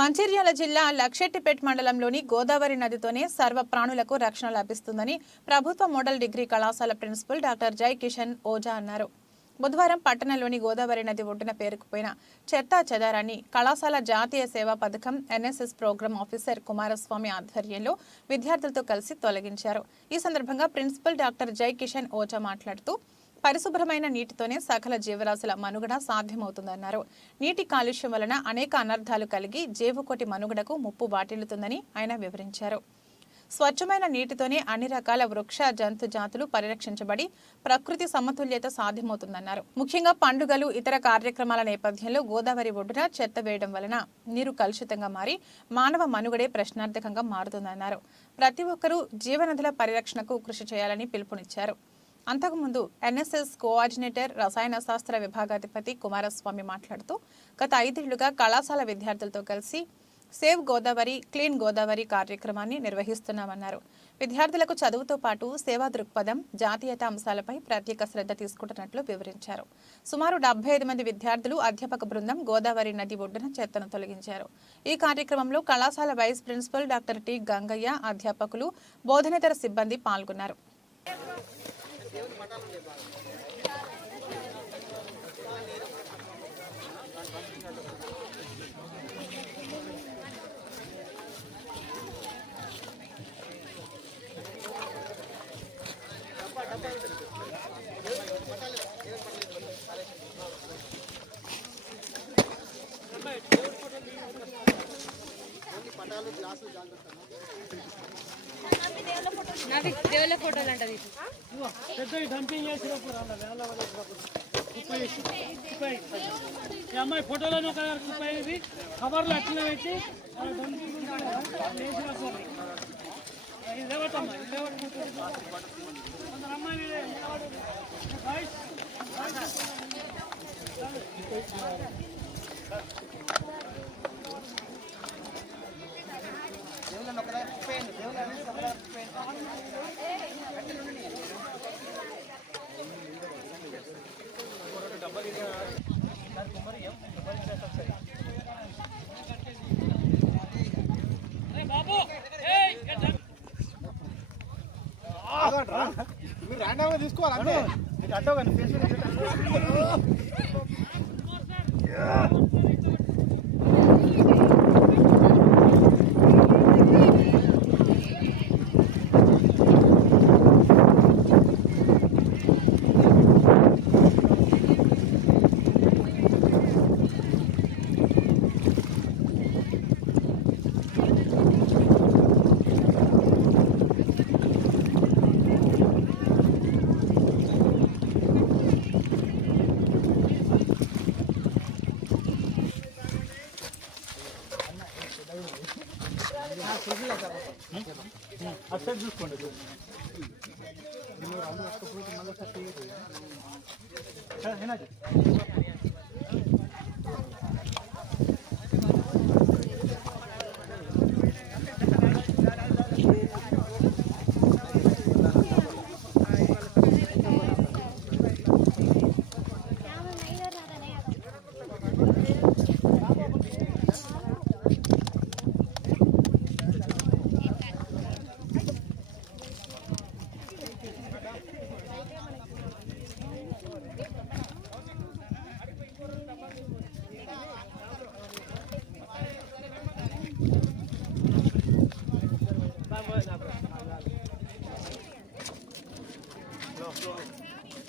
మంచిర్యాల జిల్లా లక్షెట్టిపేట్ మండలంలోని గోదావరి నదితోనే సర్వ ప్రాణులకు రక్షణ లభిస్తుందని ప్రభుత్వ మోడల్ డిగ్రీ కళాశాల ప్రిన్సిపల్ డాక్టర్ జై కిషన్ ఓజా అన్నారు. బుధవారం పట్టణంలోని గోదావరి నది ఒడ్డున పేరుకుపోయిన చెత్తా చెదారాన్ని కళాశాల జాతీయ సేవా పథకం ఎన్ఎస్ఎస్ ప్రోగ్రాం ఆఫీసర్ కుమారస్వామి ఆధ్వర్యంలో విద్యార్థులతో కలిసి తొలగించారు. ఈ సందర్భంగా ప్రిన్సిపల్ డాక్టర్ జై కిషన్ ఓజా మాట్లాడుతూ పరిశుభ్రమైన నీటితోనే సకల జీవరాశుల మనుగడ సాధ్యమవుతుందన్నారు. నీటి కాలుష్యం వలన అనేక అనర్థాలు కలిగి జీవకోటి మనుగడకు ముప్పు వాటిల్లుతుందని ఆయన వివరించారు. స్వచ్ఛమైన నీటితోనే అన్ని రకాల వృక్ష జంతు జాతులు పరిరక్షించబడి ప్రకృతి సమతుల్యత సాధ్యమవుతుందన్నారు. ముఖ్యంగా పండుగలు ఇతర కార్యక్రమాల నేపథ్యంలో గోదావరి ఒడ్డున చెత్త వేయడం వలన నీరు కలుషితంగా మారి మానవ మనుగడే ప్రశ్నార్థకంగా మారుతుందన్నారు. ప్రతి ఒక్కరూ జీవనదుల పరిరక్షణకు కృషి చేయాలని పిలుపునిచ్చారు. అంతకుముందు ఎన్ఎస్ఎస్ కోఆర్డినేటర్ రసాయన శాస్త్ర విభాగాధిపతి కుమారస్వామి మాట్లాడుతూ గత 5 ఏళ్లుగా కళాశాల విద్యార్థులతో కలిసి సేవ్ గోదావరి క్లీన్ గోదావరి కార్యక్రమాన్ని నిర్వహిస్తున్నామన్నారు. విద్యార్థులకు చదువుతో పాటు సేవా దృక్పథం జాతీయత అంశాలపై ప్రత్యేక శ్రద్ధ తీసుకుంటున్నట్లు వివరించారు. సుమారు 75 మంది విద్యార్థులు అధ్యాపక బృందం గోదావరి నది ఒడ్డున చెత్తను తొలగించారు. ఈ కార్యక్రమంలో కళాశాల vice principal doctor T Gangaiah, అధ్యాపకులు, బోధనేతర సిబ్బంది పాల్గొన్నారు. దేవుళ్ళ ఫోటోలు అంటే డంపింగ్ చేసినప్పుడు అమ్మాయి ఫోటోలను ఒక రూపాయి కవర్లు అట్లా పెట్టి అమ్మాయి మీరు రాండంగా తీసుకోవాలి అట్టో కానీ అట్లా చూసుకోండి.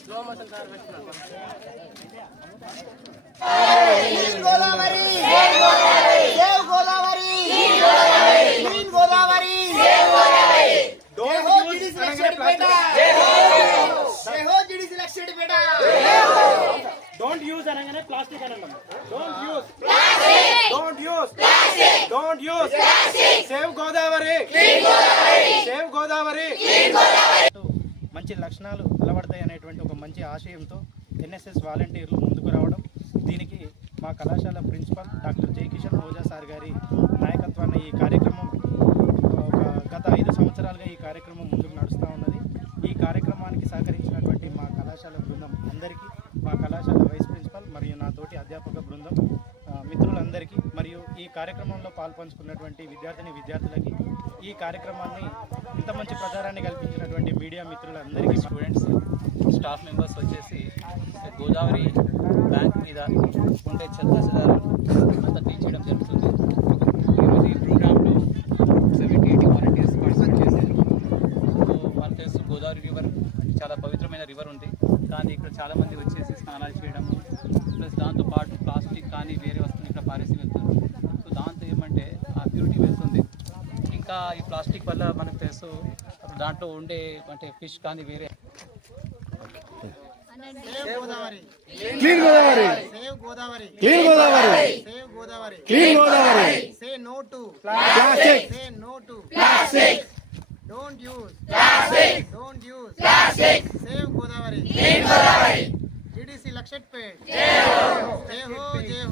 రౌండ్ వస్తకపోతే మళ్ళీ Godavari save Godavari clean Godavari don't use అనగానే ప్లాస్టిక్ అనండి. Don't use save Godavari save Godavari. మంచి లక్షణాలు అలవడతాయి అనేటువంటి ఒక మంచి ఆశయంతో ఎన్ఎస్ఎస్ వాలంటీర్లు ముందుకు రావడం, దీనికి మా కళాశాల ప్రిన్సిపల్ డాక్టర్ జై కిషన్ ఓజా సార్ గారి నాయకత్వాన ఈ కార్యక్రమం గత 5 సంవత్సరాలుగా ఈ కార్యక్రమం ముందుకు నడుస్తూ ఉన్నది. ఈ కార్యక్రమానికి సహకరించినటువంటి మా కళాశాల బృందం అందరికీ, మా కళాశాల వైస్ ప్రిన్సిపల్ మరియు నా తోటి అధ్యాపక బృందం మిత్రులందరికీ మరియు ఈ కార్యక్రమంలో పాల్పంచుకున్నటువంటి విద్యార్థులకి ఈ కార్యక్రమాన్ని ఇంత మంచి ప్రచారాన్ని కల్పించినటువంటి మీడియా మిత్రులందరికీ స్టూడెంట్స్ స్టాఫ్ మెంబర్స్ వచ్చేసి గోదావరి బ్యాంక్ మీద ఉండే చెత్త చెదారం అంతా తీర్చడం జరుగుతుంది. ఈరోజు ఈ ప్రోగ్రాంలో 70-80 వాలంటీర్స్ పార్టిసిపేట్ చేశారు. సో మనకు తెలుసు గోదావరి రివర్ చాలా పవిత్రమైన రివర్ ఉంది, కానీ ఇక్కడ చాలామంది వచ్చేసి స్నానాలు చేయడము ప్లస్ దాంతోపాటు ప్లాస్టిక్ కానీ వేరే వస్తువులు ఇక్కడ పారేసి వెళ్తున్నారు. సో దాంతో ఏమంటే ఆ ప్యూరిటీ వెళ్తుంది. ఇంకా ఈ ప్లాస్టిక్ వల్ల మనకు తెలుసు అప్పుడు దాంట్లో ఉండే అంటే ఫిష్ కానీ వేరే save Godavari clean Godavari save Godavari clean Godavari save Godavari clean Godavari say no to plastic say no to plastic don't use plastic don't use plastic save Godavari clean Godavari TDC Luxettipet జై హో జై హో.